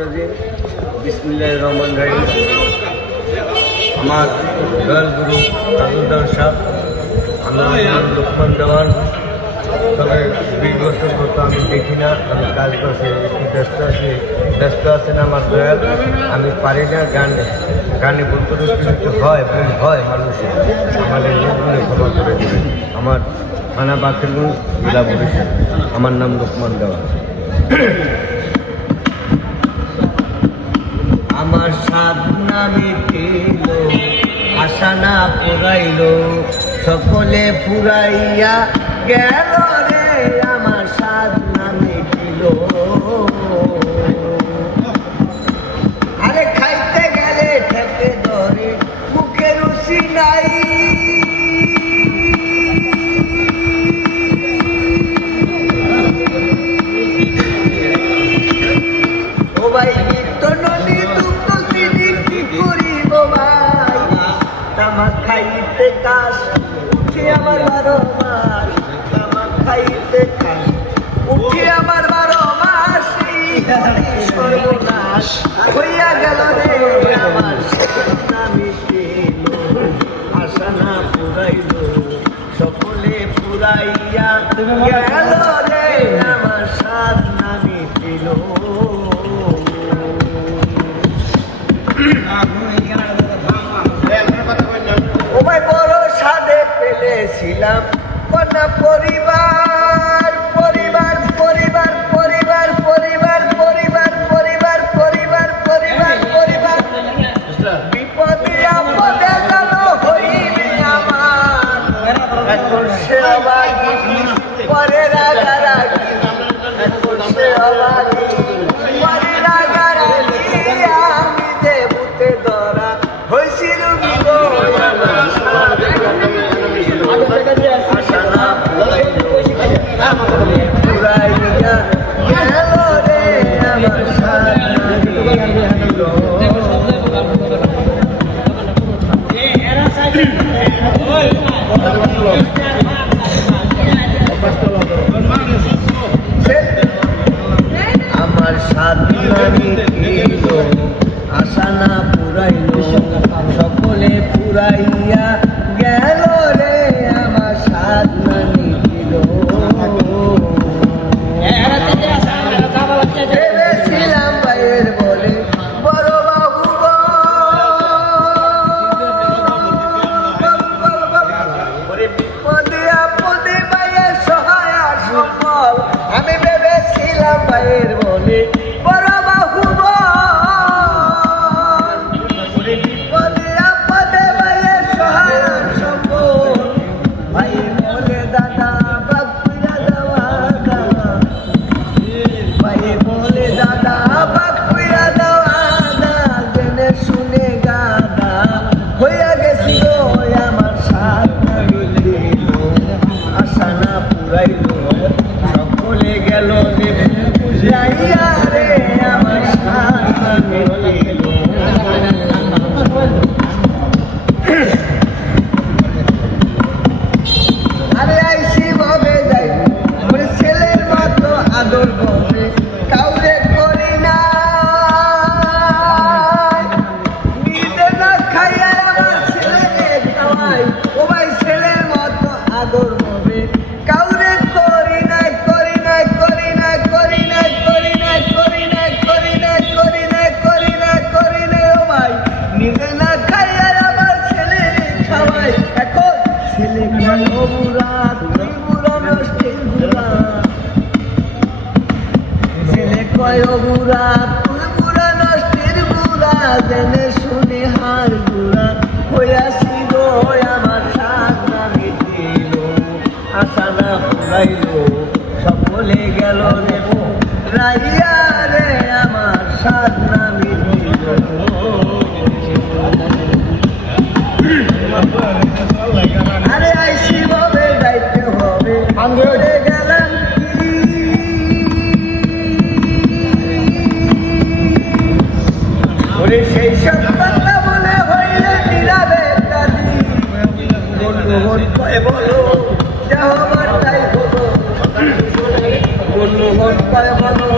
রাজিম বিসমিল্লাহির রহমানির রহিম। আমার দয়াল গুরু কাজুদ্দার সাহেব, আমার নাম লোকমান দেওয়ান। তবে 20 বছর মতো আমি দেখি না, আমি কাজ করছি, ব্যস্ত আছেন আমার দয়াল। আমি পারি না গানে বলতে হয়, ভুল হয় মানুষের, আমাদের লোকগুলো ক্ষমা করে দেবেন। আমার থানা বাকেরগঞ্জ, জেলা বরিশাল। আমার নাম লোকমান দেওয়ান। আমার সাধনা মিটিল, আশা না পুরাইল, সকলে পুরাইয়া গেল রে। আমার সাধনা মিটিল, আরে খাইতে গেলে ঠেকে ধরে, মুখে রুচি নাই। ও ভাই খাইতে কাজ উঠে আমার 12 মাস, তামাক খাইতে কাজ উঠে আমার 12 মাস। সর্বনাশ হইয়া গেল রে। আমার সাধনা মিটিল, আশা না পুরাইল, সকলে পুরাইয়া গেল রে। আমার সাধনা মিটিল। ও ভাই বড় সাধে পেলেছিলাম কন্যা পরিবার, পরিবার পরিবার পরিবার পরিবার পরিবার পরিবার পরিবার পরিবার পরিবার বিপদে আপদে গেল হইবে আমার। এখন সে অবাগি পরে রাগারাগি, এখন সে অবাগি পরে রাগারাগি। আমি দেবুতে ধরা হয়েছিল পুরাইয়া গেল রে। আমার সাধনা মিটিল। আমার সাধনা মিটিল, আশা না পুরাইল, সকলে পুরাইয়া গেল রে। আমার সাধনা মিটিল। ভেবেছিলাম ভাইয়ের বলে বড় বাবু, বিপদে আপদে ভাইয়ের সহায় সম্বল। আমি ভেবেছিলাম ভাইয়ের বলে বড় বাবু, বিপদে আপদে ভাইয়ের সহায় সম্বল। ভাই বলে দাদা বাকুয়া দেওয়া দাদা, ভাই বলে দাদা বাকুয়া দেওয়া দা, জেনে শুনে গাদা হইয়া গেছিল। আমার সাধনা মিটিল, আশা না পুরাইল, সকলে গেল রে যাইয়া রে। আমার সাধনা মিটিল। আরে আইসি ভাবে যাই, ছেলের মতো আদর করে কাউরে করি না। নিজে না খাইয়া আমার ছেলে খাওয়াই। ও ভাই ছেলের মতো আদর হবে কাউরে করি নাই, করি নাই, করি নাই, করি নাই, করি নাই, করি নাই, করি নাই, করি নাই, করি নাই, করি নাই। ও ভাই নিজে না খাইয়া আমার ছেলে খাওয়াই। এখন ছেলে কয় ও বুড়া, তুই বুড়া নষ্টের বুড়া। ছেলে কয় ও বুড়া, তুই বুড়া নষ্টের বুড়া। জেনে শুনে হার বুড়া হইয়াছিল। আমার সাধনা মিটিল, আশা না পুরাইল, সকলে গেল রে রাইয়া রে। আমার সাধনা মিটিল। আরে আইসি ভাবে যাইতে হবে, ঘুরে গেলাম কি ওরে। সেই সব কথা মনে হইলে নীরবে কাঁদি। বন্ধুগণ কয় বলো যা হবার তাই হলো, বন্ধুগণ কয় বলো